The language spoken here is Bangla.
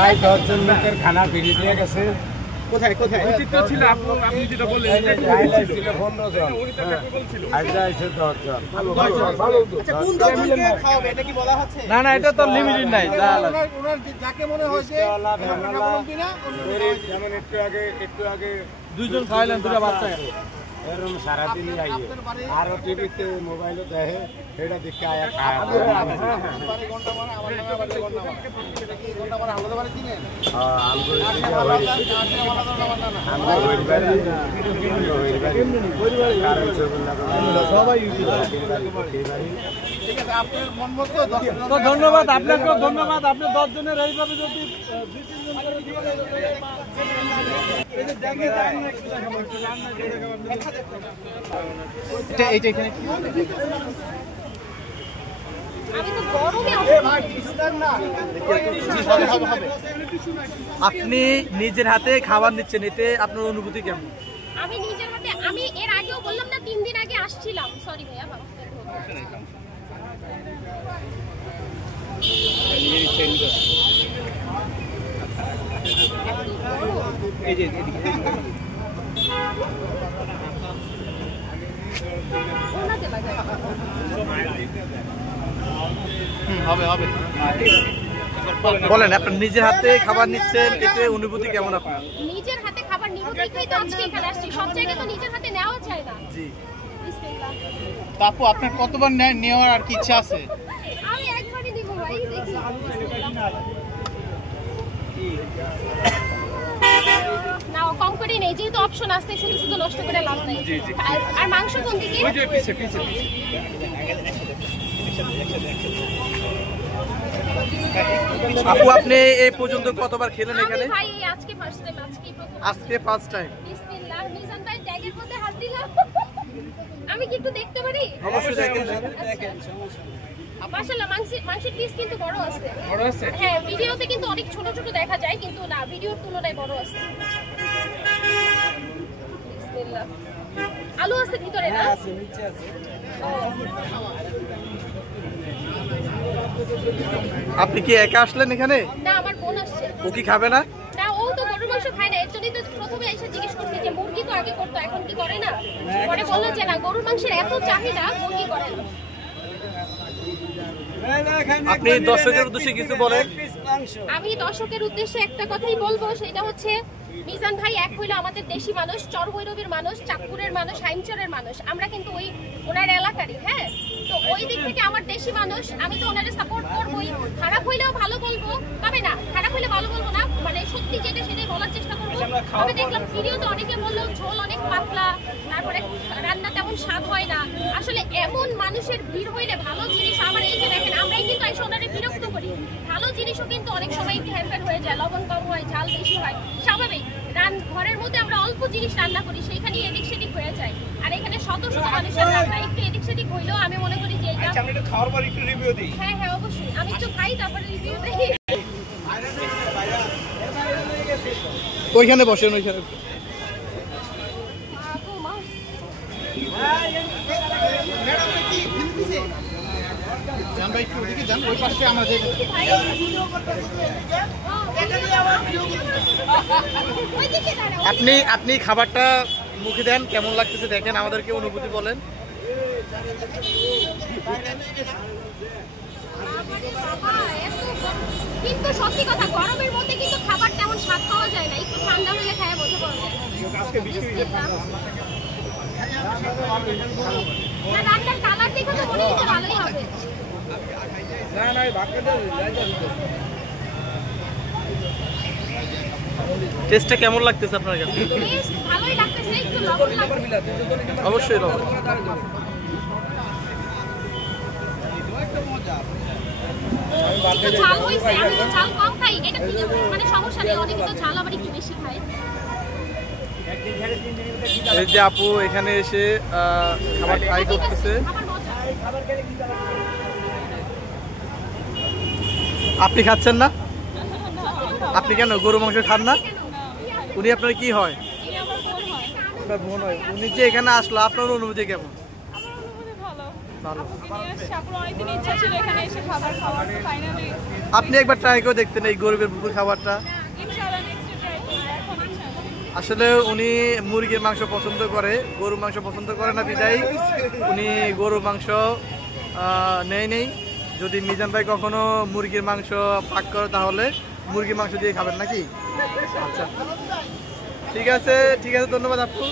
10 জন লোকের খানা ফিরিয়ে দিয়ে গেছে। কোথায় কোথায় চিত্র ছিল আপনি যেটা বললেন ছিল 15 জন, আজকে আছে 10 জন। আচ্ছা কোন 10 জনকে খাওয়াবে এটা কি বলা হচ্ছে? না না এটা তো লিমিটেড নাই, ওনার যাকে মনে হয় যে যেমন একটু আগে 2 জন খাওয়াইলেন, 2টা বাচ্চা এরকম সারাদিনই আইয়ে আরো টিভিতে মোবাইলে দেখে সেটা দেখে আয়া ধন্যবাদ আপনাকেও ধন্যবাদ। আপনি 10 জনের এইভাবে যদি আপনি নিজের হাতে খাবার নিচ্ছেন, এতে আপনার অনুভূতি কেমন? আমি নিজের হাতে, আমি এর আগেও বললাম না 3 দিন আগে আসছিলাম, সরি ভাইয়া বলেন আপনি নিজের হাতে খাবার নিচ্ছেন, এতে অনুভূতি কেমন আপনার? নিজের হাতে খাবার নিব দেখেই তো আজকে এখানে আসছি, সব জায়গায় তো নিজের হাতে নেওয়া যায় না। জি বিসমিল্লাহ। আপু আপনার কতবার নেওয়ার আর কি ইচ্ছা আছে? আমি একবারই দিব ভাই, দেখি না কম করে নেই, যেহেতু অপশন আছে, শুধু শুধু নষ্ট করে লাভ নাই। আর মাংস কোন দিকে? ওই যে পিছে পিছে। আপু আপনি এই পর্যন্ত কতবার খেলেন এখানে? ভাই আজকে ফার্স্ট টাইম, আজকে ফার্স্ট টাইম। বিসমিল্লাহ। মিজান ভাই ট্যাগের মধ্যে হাত দিলাম, আমি কি একটু দেখতে পারি? অবশ্যই দেখেন। মাশাআল্লাহ মাংসের পিস কিন্তু বড় আছে। বড় আছে? হ্যাঁ, ভিডিওতে কিন্তু অনেক ছোট ছোট দেখা যায়, কিন্তু না, ভিডিওর তুলনায় বড় আছে। বিসমিল্লাহ। আলু আছে ভিতরে না? আছে, নিচে আছে। আপনি কি একা আসলেন এখানে? না, আমার বোন আসছে। ও কি খাবে না? না, ও তো গরুর মাংস খায় না, এর জন্যই তো প্রথমে এসে জিজ্ঞেস করছে যে মুরগি তো আগে করতো, এখন কি করে না? পরে বললো যে না, গরুর মাংসের এত চাহিদা, মুরগি করে না। আপনি দর্শকের উদ্দেশ্যে কিছু বলেন। আমি দর্শকের উদ্দেশ্যে একটা কথাই বলবো, সেটা হচ্ছে মিজান ভাই এক হইলো আমাদের দেশি মানুষ, চরভৈরবীর মানুষ, চাঁদপুরের মানুষ, হাইমচরের মানুষ, আমরা কিন্তু ওই ওনার এলাকারই। হ্যাঁ, তো ওই দিক থেকে আমার দেশি মানুষ, আমি তো ওনারে সাপোর্ট করবোই। খারাপ হইলেও ভালো বলবো, তবে না খারাপ হইলে ভালো বলবো না, মানে সত্যি যেটা সেটাই বলার চেষ্টা করবো। আমি দেখলাম ভিডিওতে অনেকে বললো ঝোল অনেক পাতলা, তারপরে রান্না তেমন স্বাদ হয় না। আসলে এমন মানুষের ভিড় হইলে ভালো জিনিস, আমার এই যে দেখেন, আমরাই কিন্তু এসে ওনারে বিরক্ত করি, ভালো জিনিসও কিন্তু অনেক সময় হেরফের হয়ে যায়, লবণ কম হয়, ঝাল বেশি হয়, স্বাভাবিক। ঘরের মধ্যে আমরা অল্প জিনিস রান্না করি, সেইখানে এদিক সেদিক হয়ে যায়। আর এখানে শত শত মানুষের রান্না একটু এদিক সেদিক হইলেও আমি মনে করি যে এটা আমরা একটু খাওয়ার পর একটু রিভিউ দিই। হ্যাঁ হ্যাঁ অবশ্যই, আমি একটু খাই তারপরে রিভিউ দিই। ওইখানে বসেন, ওইখানে। আপনি খাবারটা মুখে দেন, কেমন লাগতেছে দেখেন, আমাদেরকে অনুভূতি বলেন। কিন্তু সত্যি কথা, গরমের মধ্যে কিন্তু খাবার তেমন স্বাদ পাওয়া যায় না, একটু ঠান্ডা হলে খায় বোঝা পাওয়া যায়। রান্নার কালার দেখে তো মনে হচ্ছে ভালোই হবে। টেস্টটা কেমন লাগতেছে আপনার কাছে? টেস্ট ভালোই লাগতেছে, একটু লবণ লাগবে। অবশ্যই লবণ। ঝাল হইছে, আমি তো ঝাল কম খাই, এটা ঠিক মানে সমস্যা নেই, অনেকে তো ঝাল আবার একটু বেশি খায়। এই যে আপু এখানে এসে খাবার ট্রাই করতেছে। আপনি খাচ্ছেন না? আপনি কেন গরু মাংস খান না? উনি আপনার কি হয়? আপনার বোন হয়। উনি যে এখানে আসলো, আপনার অনুভূতি কেমন? ভালো। অনেকদিন ইচ্ছা ছিল এখানে এসে খাবার খাওয়ার, ফাইনালি আপনি একবার ট্রাই করে দেখতেন এই গরিবের বুকুর খাবারটা। ইনশাআল্লাহ নেক্সট ট্রাই করব এখন ইনশাআল্লাহ। আসলে উনি মুরগির মাংস পছন্দ করে, গরুর মাংস পছন্দ করে না বিদায় উনি গরুর মাংস নেই। যদি মিজান ভাই কখনো মুরগির মাংস পাক করে তাহলে মুরগির মাংস দিয়ে খাবেন নাকি? আচ্ছা ঠিক আছে, ধন্যবাদ আপু।